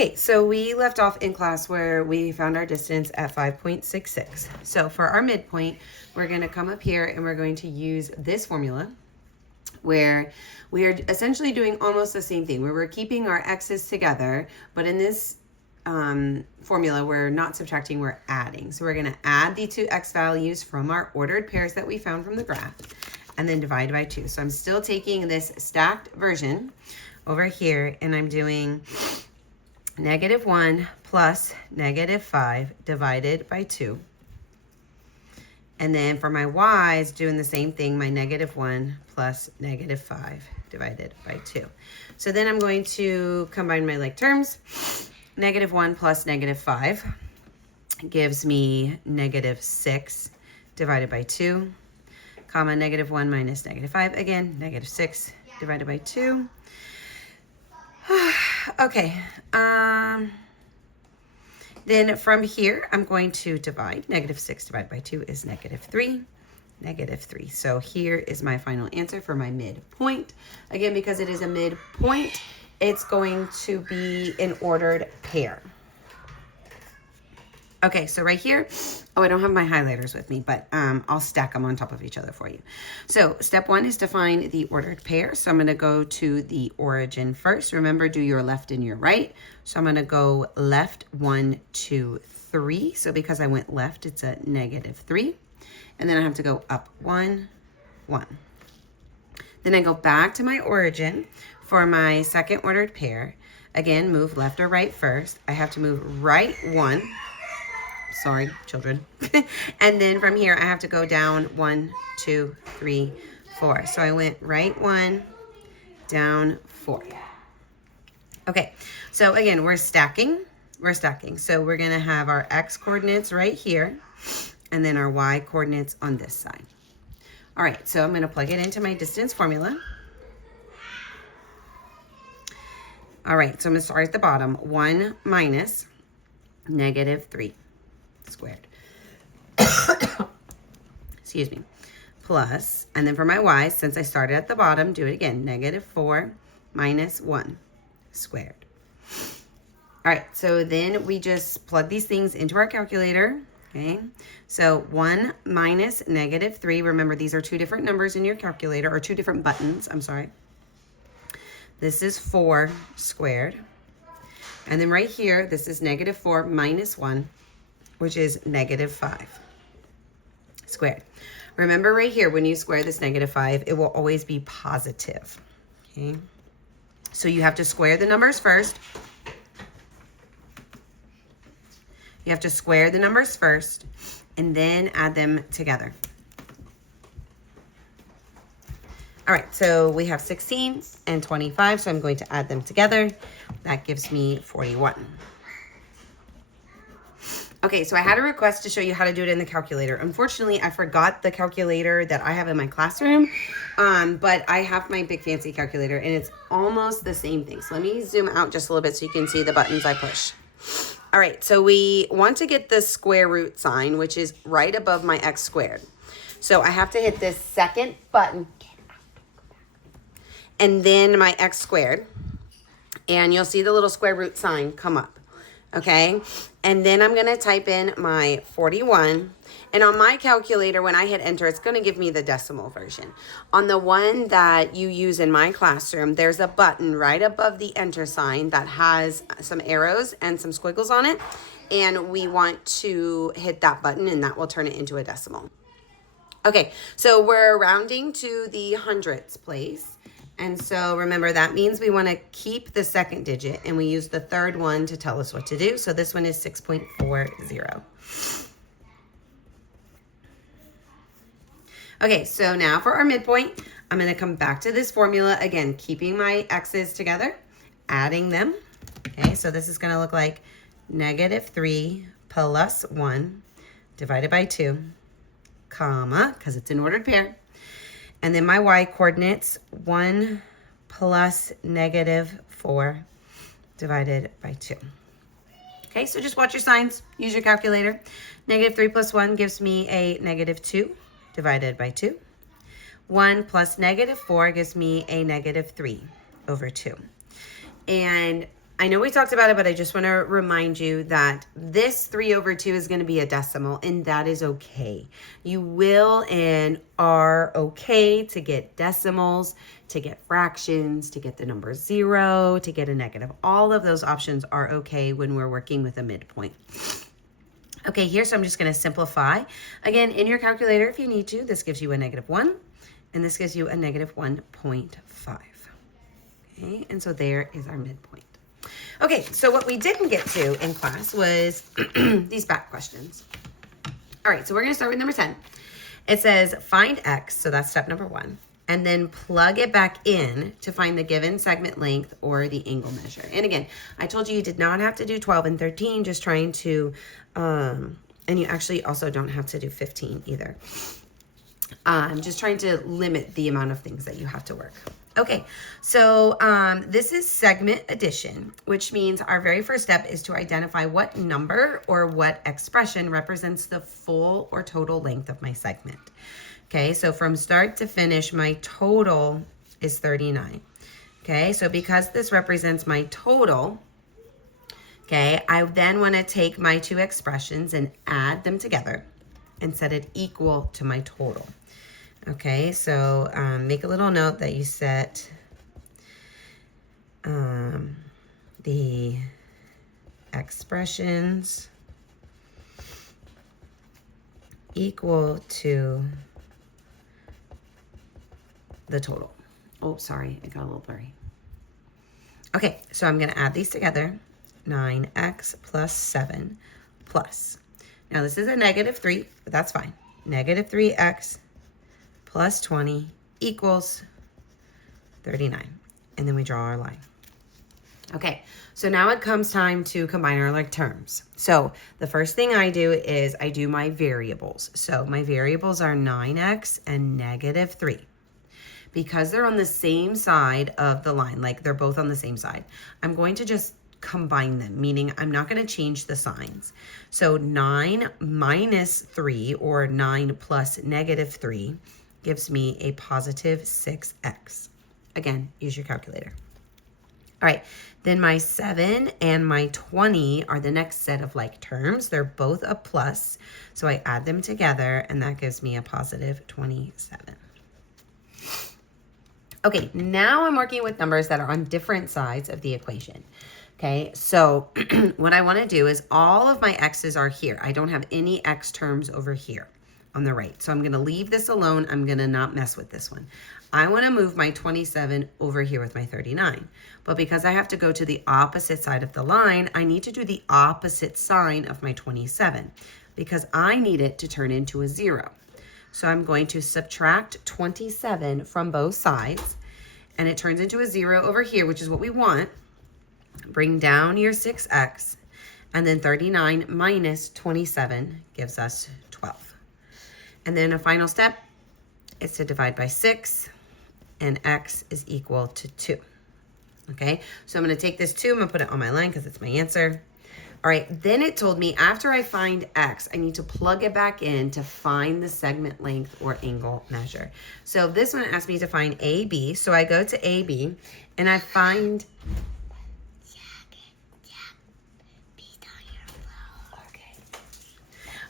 Okay, so we left off in class where we found our distance at 5.66. So for our midpoint, we're going to come up here and we're going to use this formula where we are essentially doing almost the same thing, where we're keeping our x's together, but in this formula, we're not subtracting, we're adding. So we're going to add the two x values from our ordered pairs that we found from the graph and then divide by 2. So I'm still taking this stacked version over here and I'm doing -1 plus -5 divided by 2. And then for my y's, doing the same thing, my -1 plus -5 divided by 2. So then I'm going to combine my like terms. -1 plus -5 gives me -6 divided by 2, comma, -1 minus -5, again, -6 divided by 2. Okay, then from here, I'm going to divide. -6 divided by 2 is -3, -3. So here is my final answer for my midpoint. Again, because it is a midpoint, it's going to be an ordered pair. Okay, so right here, oh, I don't have my highlighters with me, but I'll stack them on top of each other for you. So step 1 is to find the ordered pair. So I'm going to go to the origin first. Remember, do your left and your right. So I'm going to go left 1, 2, 3. So because I went left, it's a -3. And then I have to go up 1, 1. Then I go back to my origin for my second ordered pair. Again, move left or right first. I have to move right 1. Sorry, children. And then from here, I have to go down 1, 2, 3, 4. So I went right 1, down 4. Okay, so again, we're stacking. So we're going to have our x coordinates right here, and then our y coordinates on this side. All right, so I'm going to plug it into my distance formula. All right, so I'm going to start at the bottom. 1 minus -3 squared. Excuse me. Plus, and then for my y's, since I started at the bottom, do it again. -4 minus 1 squared. All right, so then we just plug these things into our calculator. Okay, so 1 minus -3. Remember, these are two different numbers in your calculator, or two different buttons. I'm sorry. This is 4 squared. And then right here, this is -4 minus 1, which is -5 squared. Remember right here, when you square this -5, it will always be positive, okay? So you have to square the numbers first. You have to square the numbers first and then add them together. All right, so we have 16 and 25, so I'm going to add them together. That gives me 41. Okay, so I had a request to show you how to do it in the calculator. Unfortunately, I forgot the calculator that I have in my classroom, but I have my big fancy calculator, and it's almost the same thing. So let me zoom out just a little bit so you can see the buttons I push. All right, so we want to get the square root sign, which is right above my x squared. So I have to hit this second button, and then my x squared, and you'll see the little square root sign come up. Okay, and then I'm gonna type in my 41, and on my calculator, when I hit enter, it's gonna give me the decimal version. On the one that you use in my classroom, there's a button right above the enter sign that has some arrows and some squiggles on it, and we want to hit that button, and that will turn it into a decimal. Okay, so we're rounding to the hundredths place. And so remember, that means we want to keep the second digit, and we use the third one to tell us what to do. So this one is 6.40. Okay, so now for our midpoint, I'm going to come back to this formula again, keeping my x's together, adding them. Okay, so this is going to look like -3 plus 1 divided by 2, comma, because it's an ordered pair. And then my y coordinates, 1 plus -4 divided by 2. Okay, so just watch your signs. Use your calculator. -3 plus 1 gives me a -2 divided by 2. 1 plus -4 gives me a -3 over 2. And I know we talked about it, but I just want to remind you that this 3/2 is going to be a decimal, and that is okay. You will and are okay to get decimals, to get fractions, to get the number 0, to get a negative. All of those options are okay when we're working with a midpoint. Okay, here, so I'm just going to simplify. Again, in your calculator, if you need to, this gives you a -1, and this gives you a -1.5. Okay, and so there is our midpoint. Okay, so what we didn't get to in class was these back questions. All right, so we're going to start with number 10. It says find x, so that's step number 1, and then plug it back in to find the given segment length or the angle measure. And again, I told you did not have to do 12 and 13, just trying to, and you actually also don't have to do 15 either. I'm just trying to limit the amount of things that you have to work. Okay, so this is segment addition, which means our very first step is to identify what number or what expression represents the full or total length of my segment. Okay, so from start to finish, my total is 39. Okay, so because this represents my total, okay, I then want to take my two expressions and add them together and set it equal to my total. Okay, so make a little note that you set the expressions equal to the total. Oh, sorry, it got a little blurry. Okay, so I'm going to add these together. 9x plus 7 plus. Now this is a -3, but that's fine. -3x plus 20 equals 39. And then we draw our line. Okay, so now it comes time to combine our like terms. So the first thing I do is I do my variables. So my variables are 9x and -3. Because they're on the same side of the line, like they're both on the same side, I'm going to just combine them, meaning I'm not going to change the signs. So 9 minus 3 or 9 plus -3 gives me a positive 6x. Again, use your calculator. All right, then my 7 and my 20 are the next set of like terms. They're both a plus, so I add them together, and that gives me a positive 27. Okay, now I'm working with numbers that are on different sides of the equation. Okay, so what I want to do is all of my x's are here. I don't have any x terms over here on the right. So I'm going to leave this alone. I'm going to not mess with this one. I want to move my 27 over here with my 39. But because I have to go to the opposite side of the line, I need to do the opposite sign of my 27 because I need it to turn into a 0. So I'm going to subtract 27 from both sides, and it turns into a 0 over here, which is what we want. Bring down your 6x, and then 39 minus 27 gives us 12. And then a final step is to divide by 6, and x is equal to 2. Okay, so I'm going to take this 2, I'm going to put it on my line because it's my answer. All right, then it told me after I find x, I need to plug it back in to find the segment length or angle measure. So this one asked me to find AB, so I go to AB, and I find...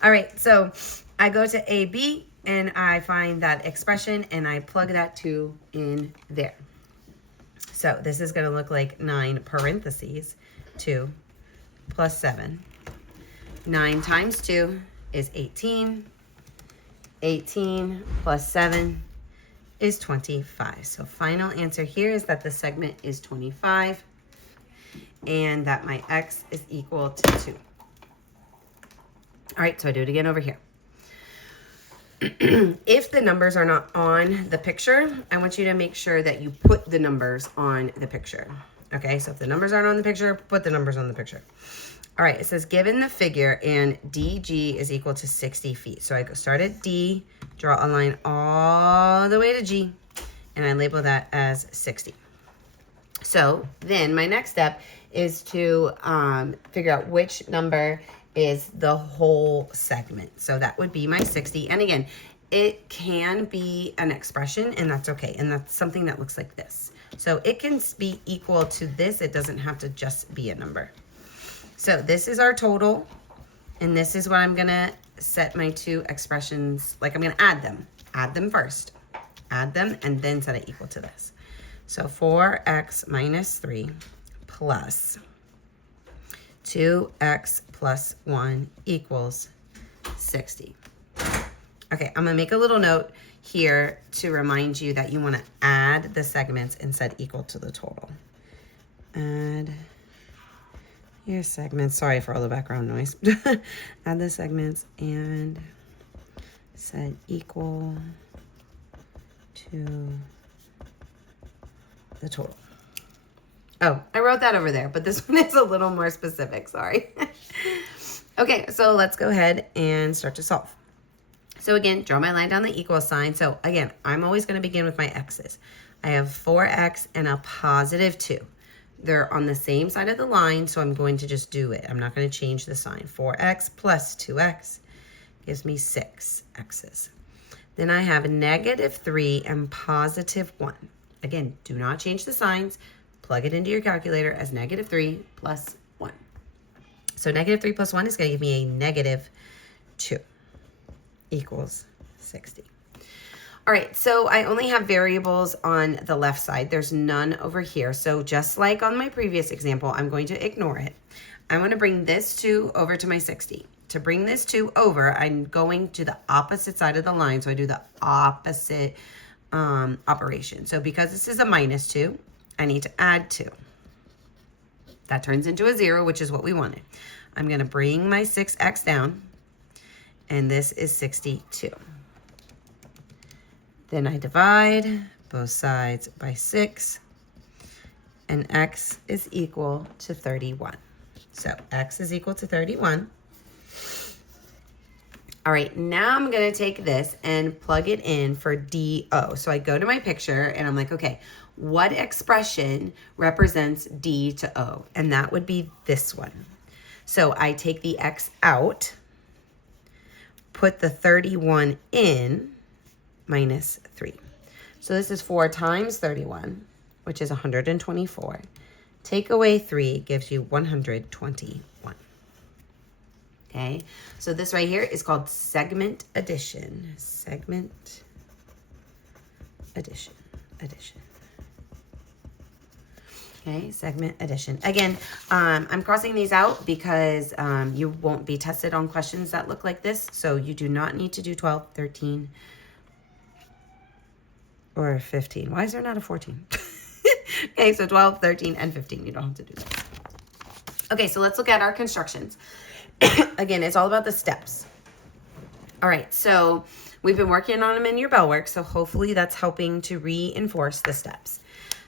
All right, so I go to AB and I find that expression and I plug that 2 in there. So this is going to look like 9 parentheses 2 plus 7. 9 times 2 is 18. 18 plus 7 is 25. So final answer here is that the segment is 25 and that my x is equal to 2. All right, so I do it again over here. If the numbers are not on the picture, I want you to make sure that you put the numbers on the picture. Okay, so if the numbers aren't on the picture, put the numbers on the picture. All right, it says given the figure and DG is equal to 60 feet. So I go start at D, draw a line all the way to G, and I label that as 60. So then my next step is to figure out which number is the whole segment. So that would be my 60. And again, it can be an expression, and that's okay. And that's something that looks like this. So it can be equal to this. It doesn't have to just be a number. So this is our total, and this is what I'm gonna set my two expressions, like I'm gonna add them first, add them, and then set it equal to this. So 4x minus 3 plus 2x plus 1 equals 60. Okay, I'm gonna make a little note here to remind you that you wanna add the segments and set equal to the total. Add your segments, sorry for all the background noise. Add the segments and set equal to the total. Oh, I wrote that over there, but this one is a little more specific, sorry. Okay, so let's go ahead and start to solve. So again, draw my line down the equal sign. So again, I'm always going to begin with my x's. I have 4x and a positive 2. They're on the same side of the line, so I'm going to just do it. I'm not going to change the sign. 4x plus 2x gives me 6 x's. Then I have negative 3 and positive 1. Again, do not change the signs. Plug it into your calculator as negative 3 plus 1. So negative 3 plus 1 is going to give me a negative 2 equals 60. All right, so I only have variables on the left side. There's none over here. So just like on my previous example, I'm going to ignore it. I want to bring this 2 over to my 60. To bring this 2 over, I'm going to the opposite side of the line. So I do the opposite operation. So because this is a minus 2, I need to add 2. That turns into a 0, which is what we wanted. I'm going to bring my 6x down, and this is 62. Then I divide both sides by 6, and x is equal to 31. So x is equal to 31. All right, now I'm gonna take this and plug it in for DO. So I go to my picture and I'm like, okay, what expression represents D to O? And that would be this one. So I take the x out, put the 31 in, minus 3. So this is 4 times 31, which is 124. Take away 3 gives you 121. Okay, so this right here is called segment addition. Segment addition. Okay, segment addition. Again, I'm crossing these out because you won't be tested on questions that look like this. So you do not need to do 12, 13, or 15. Why is there not a 14? Okay, so 12, 13, and 15. You don't have to do that. Okay, so let's look at our constructions. Again, it's all about the steps. All right, so we've been working on them in your bell work, so hopefully that's helping to reinforce the steps.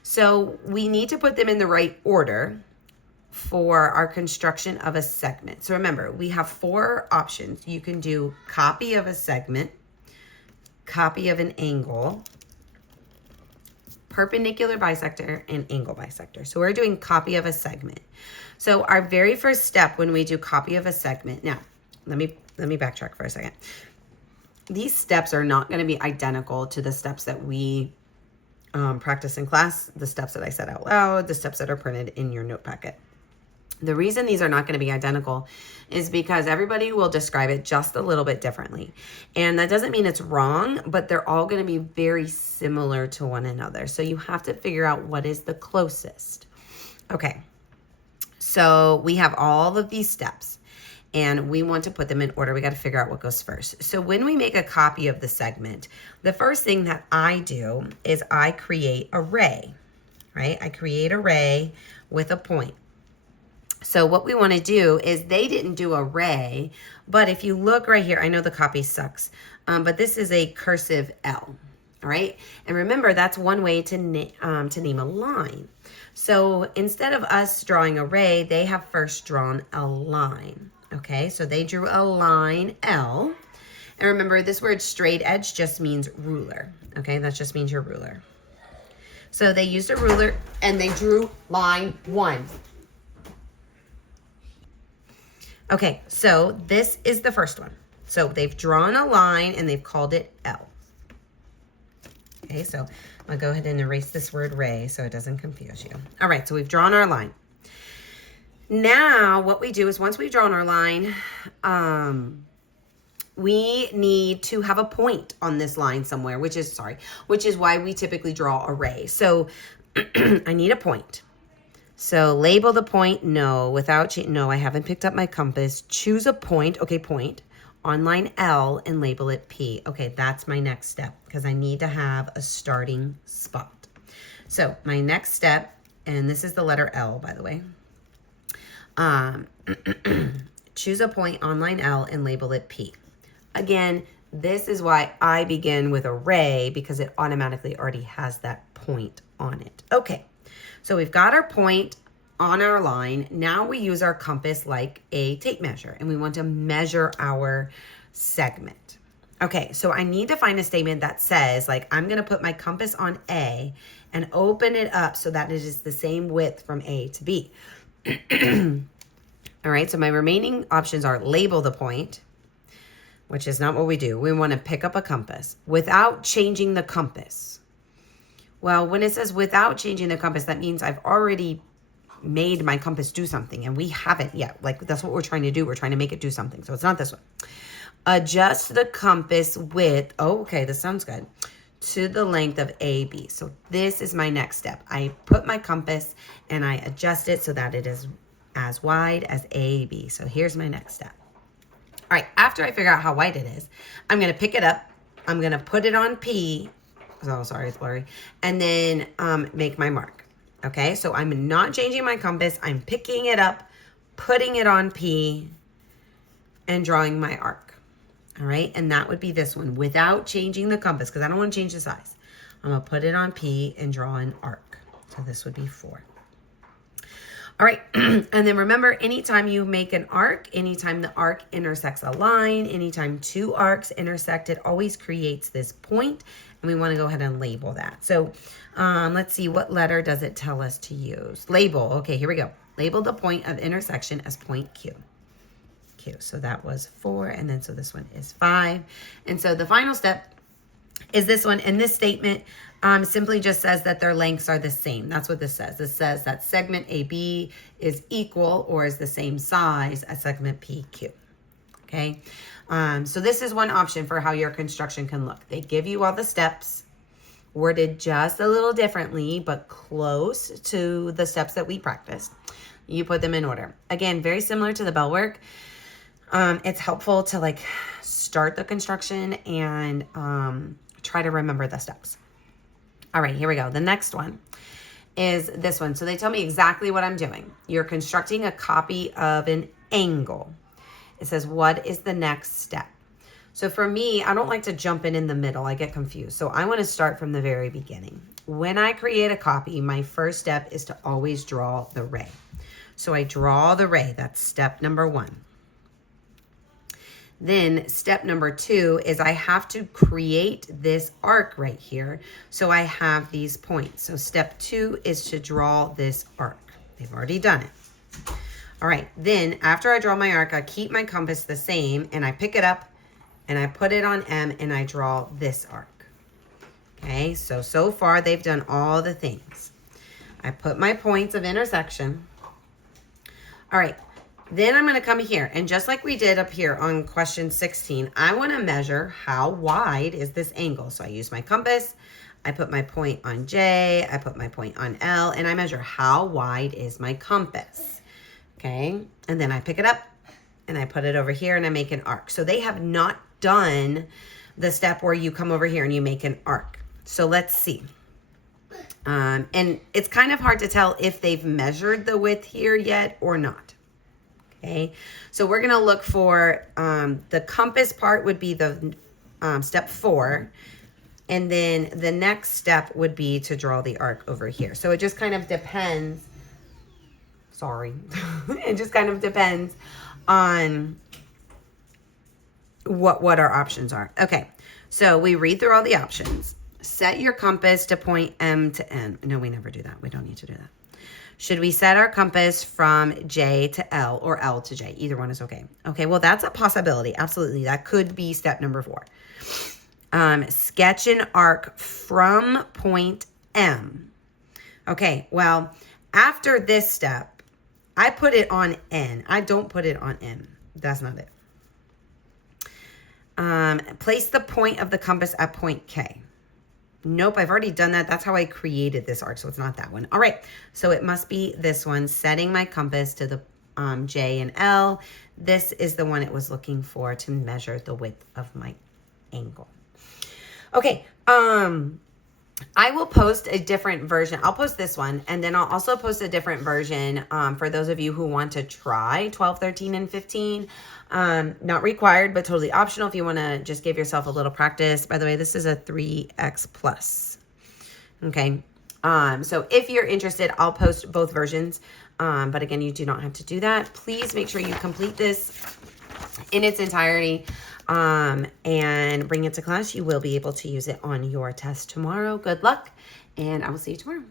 So we need to put them in the right order for our construction of a segment. So remember, we have 4 options. You can do copy of a segment, copy of an angle, perpendicular bisector, and angle bisector. So we're doing copy of a segment. So our very first step when we do copy of a segment, now let me backtrack for a second. These steps are not going to be identical to the steps that we practice in class, the steps that I said out loud, the steps that are printed in your note packet. The reason these are not going to be identical is because everybody will describe it just a little bit differently. And that doesn't mean it's wrong, but they're all going to be very similar to one another. So you have to figure out what is the closest. Okay, so we have all of these steps and we want to put them in order. We got to figure out what goes first. So when we make a copy of the segment, the first thing that I do is I create a ray, right? I create a ray with a point. So what we want to do is they didn't do a ray, but if you look right here, I know the copy sucks, but this is a cursive L, all right? And remember, that's one way to name a line. So instead of us drawing a ray, they have first drawn a line, okay? So they drew a line L. And remember, this word straight edge just means ruler, okay? That just means your ruler. So they used a ruler and they drew line 1. Okay, so this is the first one. So they've drawn a line and they've called it L. Okay, so I'm gonna go ahead and erase this word ray so it doesn't confuse you. All right, so we've drawn our line. Now, what we do is once we've drawn our line, we need to have a point on this line somewhere, which is why we typically draw a ray. So I need a point. So label the point, no, I haven't picked up my compass. Choose a point, okay, point, on line L and label it P. Okay, that's my next step because I need to have a starting spot. So my next step, and this is the letter L, by the way. Choose a point on line L and label it P. Again, this is why I begin with a ray because it automatically already has that point on it. Okay, so we've got our point on our line. Now we use our compass like a tape measure and we want to measure our segment. Okay, so I need to find a statement that says, like, I'm gonna put my compass on A and open it up so that it is the same width from A to B. All right, so my remaining options are label the point, which is not what we do. We want to pick up a compass without changing the compass. Well, when it says without changing the compass, that means I've already made my compass do something and we haven't yet. Like, that's what we're trying to do. We're trying to make it do something. So it's not this one. Adjust the compass width. Oh, okay, this sounds good. To the length of AB. So this is my next step. I put my compass and I adjust it so that it is as wide as AB. So here's my next step. All right, after I figure out how wide it is, I'm gonna pick it up. I'm gonna put it on P. Oh, sorry, it's blurry. And then make my mark. Okay, so I'm not changing my compass. I'm picking it up, putting it on P, and drawing my arc. All right, and that would be this one without changing the compass because I don't want to change the size. I'm gonna put it on P and draw an arc. So this would be 4. All right, and then remember, anytime you make an arc, anytime the arc intersects a line, anytime 2 arcs intersect, it always creates this point, and we want to go ahead and label that. So let's see, what letter does it tell us to use? Label, okay, here we go. Label the point of intersection as point Q. Q, so that was 4, and then so this one is 5. And so the final step is this one, and this statement simply just says that their lengths are the same. That's what this says. This says that segment AB is equal or is the same size as segment PQ. Okay, so this is one option for how your construction can look. They give you all the steps, worded just a little differently, but close to the steps that we practiced. You put them in order. Again, very similar to the bell work. It's helpful to like start the construction and try to remember the steps. All right, here we go. The next one is this one. So they tell me exactly what I'm doing. You're constructing a copy of an angle. It says, what is the next step? So for me, I don't like to jump in the middle. I get confused. So I want to start from the very beginning. When I create a copy, my first step is to always draw the ray. So I draw the ray. That's step number 1. Then step number 2 is I have to create this arc right here. So I have these points. So step 2 is to draw this arc. They've already done it. All right, then after I draw my arc, I keep my compass the same and I pick it up and I put it on M and I draw this arc. Okay, so far they've done all the things. I put my points of intersection. All right. Then I'm going to come here, and just like we did up here on question 16, I want to measure how wide is this angle. So I use my compass, I put my point on J, I put my point on L, and I measure how wide is my compass. Okay, and then I pick it up, and I put it over here, and I make an arc. So they have not done the step where you come over here and you make an arc. So let's see. And it's kind of hard to tell if they've measured the width here yet or not. Okay, so we're going to look for the compass part would be the step 4. And then the next step would be to draw the arc over here. So it just kind of depends. Sorry. It just kind of depends on what our options are. Okay, so we read through all the options. Set your compass to point M to N. No, we never do that. We don't need to do that. Should we set our compass from J to L or L to J? Either one is okay. Okay, well, that's a possibility. Absolutely. That could be step number 4. sketch an arc from point M. Okay, well, after this step, I put it on N. I don't put it on M. That's not it. Place the point of the compass at point K. Nope, I've already done that. That's how I created this arc, so it's not that one. All right, so it must be this one, setting my compass to the J and L. This is the one it was looking for to measure the width of my angle. Okay, I will post a different version. I'll post this one, and then I'll also post a different version for those of you who want to try 12, 13, and 15. Not required, but totally optional if you want to just give yourself a little practice. By the way, this is a 3X plus. Okay, so if you're interested, I'll post both versions. But again, you do not have to do that. Please make sure you complete this in its entirety. And bring it to class. You will be able to use it on your test tomorrow. Good luck, and I will see you tomorrow.